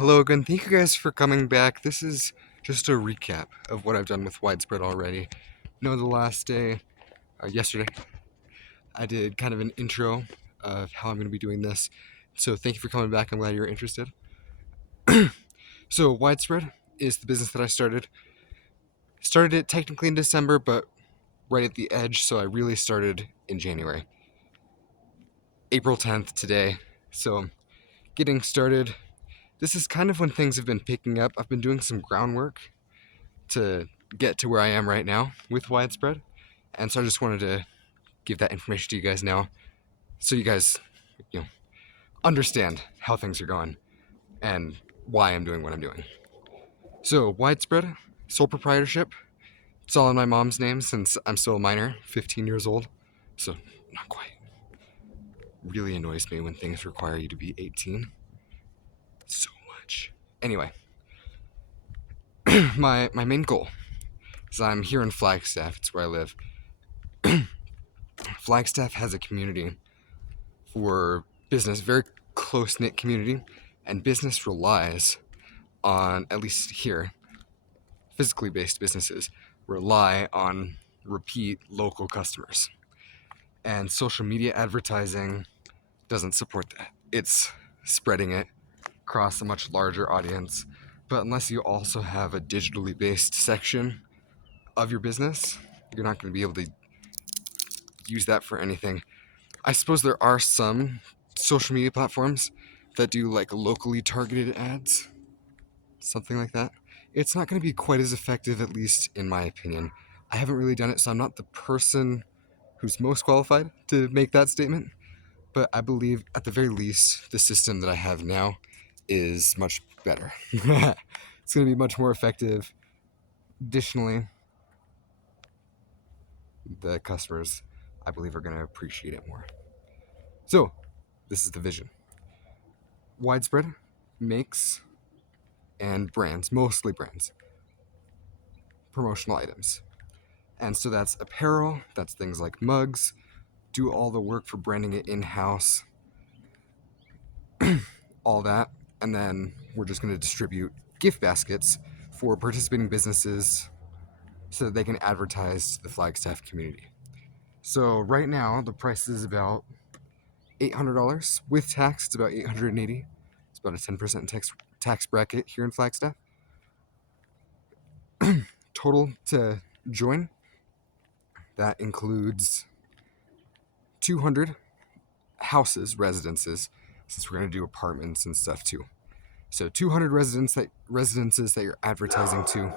Hello again. Thank you guys for coming back. This is just a recap of what I've done with Widespread already. The last day, yesterday, I did kind of an intro of how I'm going to be doing this. So thank you for coming back. I'm glad you're interested. So Widespread is the business that I started. Started it technically in December, but right at the edge. So I really started in January. April 10th today. So getting started. This is kind of when things have been picking up. I've been doing some groundwork to get to where I am right now with Widespread. And so I just wanted to give that information to you guys now so you guys, you know, understand how things are going and why I'm doing what I'm doing. So, Widespread, sole proprietorship. It's all in my mom's name since I'm still a minor, 15 years old. So, not quite. Really annoys me when things require you to be 18. So much. Anyway, my main goal is I'm here in Flagstaff. It's where I live. Flagstaff has a community for business, very close-knit community, and business relies on, at least here, physically based businesses rely on repeat local customers. And social media advertising doesn't support that. It's spreading it across a much larger audience. But unless you also have a digitally based section of your business, you're not going to be able to use that for anything. I suppose there are some social media platforms that do like locally targeted ads, something like that. It's not going to be quite as effective, at least in my opinion. I haven't really done it, so I'm not the person who's most qualified to make that statement. But I believe, at the very least, the system that I have now is much better. It's going to be much more effective. Additionally, the customers, I believe, are going to appreciate it more. So, this is the vision. Widespread makes and brands, mostly brands, promotional items. And so that's apparel, that's things like mugs, do all the work for branding it in-house, all that. And then we're just going to distribute gift baskets for participating businesses so that they can advertise to the Flagstaff community. So right now, the price is about $800. With tax, it's about $880. It's about a 10% tax bracket here in Flagstaff. Total to join, that includes 200 houses, residences, since we're going to do apartments and stuff too. So 200 residences that you're advertising to.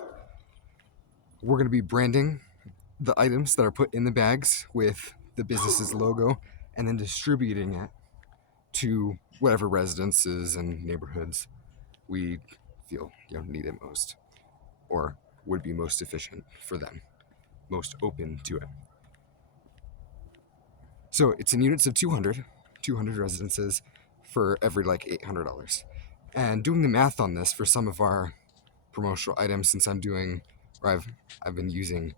We're going to be branding the items that are put in the bags with the business's logo and then distributing it to whatever residences and neighborhoods we feel need it most or would be most efficient for them, most open to it. So it's in units of 200 residences for every like $800. And doing the math on this for some of our promotional items, since I've been using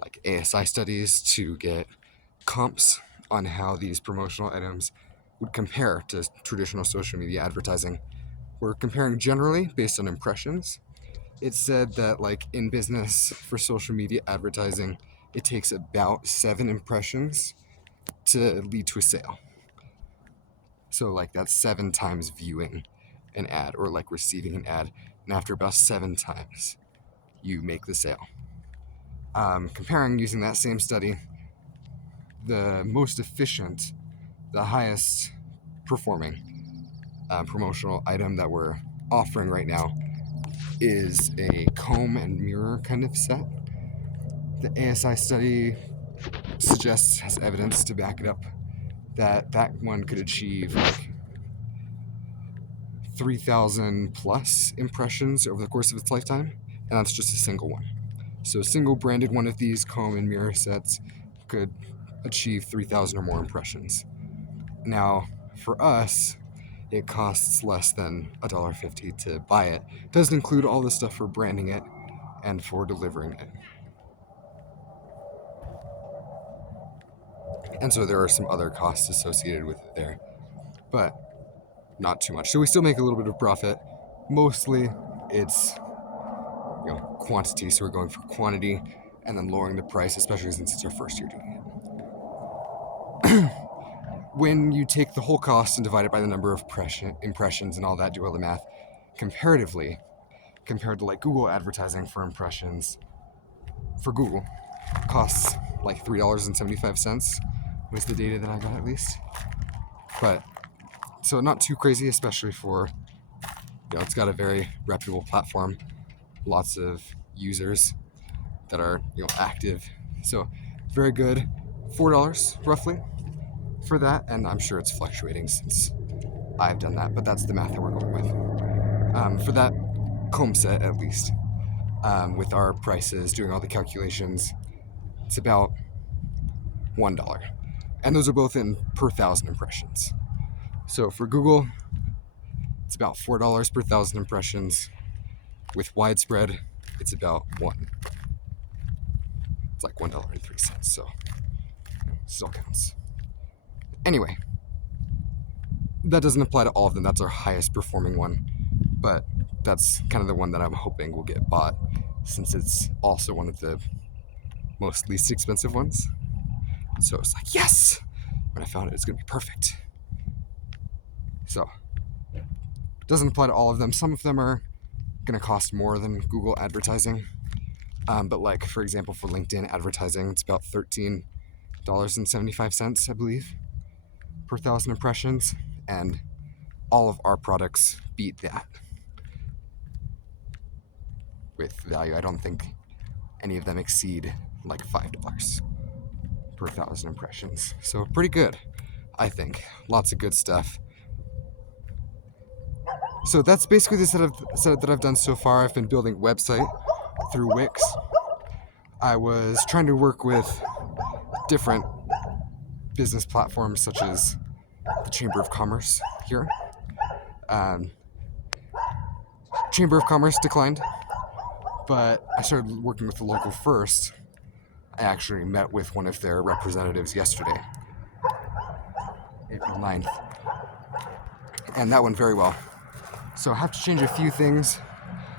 like ASI studies to get comps on how these promotional items would compare to traditional social media advertising. We're comparing generally based on impressions. It said that like in business for social media advertising, it takes about 7 impressions to lead to a sale. So like that's 7 times viewing an ad or like receiving an ad, and after about 7 times, you make the sale. Comparing using that same study, the most efficient, the highest performing promotional item that we're offering right now is a comb and mirror kind of set. The ASI study suggests, has evidence to back it up, that one could achieve like 3,000 plus impressions over the course of its lifetime, and that's just a single one. So a single branded one of these comb and mirror sets could achieve 3,000 or more impressions. Now, for us, it costs less than $1.50 to buy it. It doesn't include all the stuff for branding it and for delivering it. And so there are some other costs associated with it there, but not too much. So we still make a little bit of profit, mostly it's quantity, so we're going for quantity and then lowering the price, especially since it's our first year doing it. When you take the whole cost and divide it by the number of impressions and all that, do all the math, comparatively, compared to like Google advertising for impressions, for Google, costs like $3.75 was the data that I got at least. But so not too crazy, especially for, it's got a very reputable platform, lots of users that are active, so very good. $4 roughly for that, and I'm sure it's fluctuating since I've done that, but that's the math that we're going with. For that comb set, at least, with our prices, doing all the calculations, it's about $1. And those are both in per 1,000 impressions. So for Google, it's about $4 per 1,000 impressions. With widespread, it's about $1. It's like $1.03, so still counts. Anyway, that doesn't apply to all of them. That's our highest performing one, but that's kind of the one that I'm hoping will get bought, since it's also one of the most least expensive ones. So it's like, yes! When I found it, it's gonna be perfect. So, doesn't apply to all of them. Some of them are gonna cost more than Google advertising. But like, for example, for LinkedIn advertising, it's about $13.75, I believe, per 1,000 impressions. And all of our products beat that with value. I don't think any of them exceed like $5 per 1,000 impressions. So pretty good, I think. Lots of good stuff. So that's basically the setup that I've done so far. I've been building a website through Wix. I was trying to work with different business platforms such as the Chamber of Commerce here. Chamber of Commerce declined, but I started working with the local first. I actually met with one of their representatives yesterday, April 9th, and that went very well. So I have to change a few things,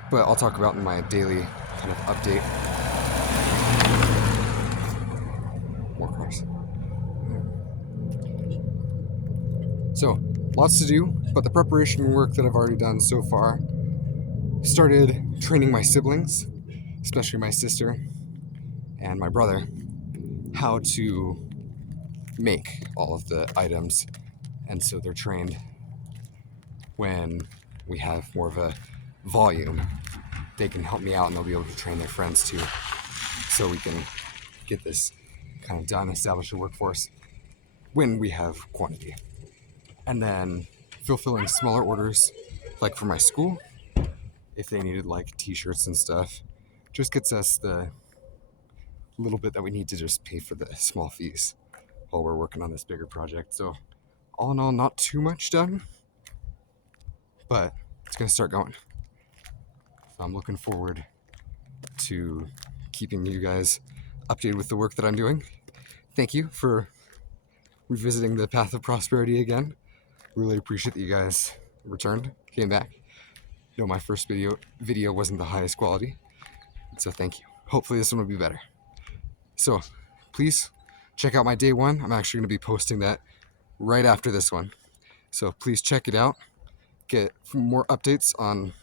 but I'll talk about in my daily kind of update. More cars. So, lots to do, but the preparation work that I've already done so far started training my siblings, especially my sister and my brother, how to make all of the items, and so they're trained when we have more of a volume. They can help me out and they'll be able to train their friends too, so we can get this kind of done, establish a workforce when we have quantity. And then fulfilling smaller orders, like for my school, if they needed like t-shirts and stuff, just gets us the little bit that we need to just pay for the small fees while we're working on this bigger project. So all in all, not too much done, but it's gonna start going. So I'm looking forward to keeping you guys updated with the work that I'm doing. Thank you for revisiting the path of prosperity again. Really appreciate that you guys returned, came back. My first video wasn't the highest quality, so thank you. Hopefully this one will be better. So please check out my day one. I'm actually going to be posting that right after this one. So please check it out. Get more updates on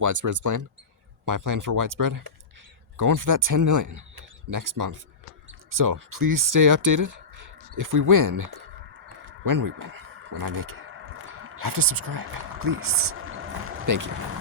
Widespread's plan, my plan for Widespread. Going for that 10 million next month. So please stay updated. If we win, when we win, when I make it, have to subscribe, please. Thank you.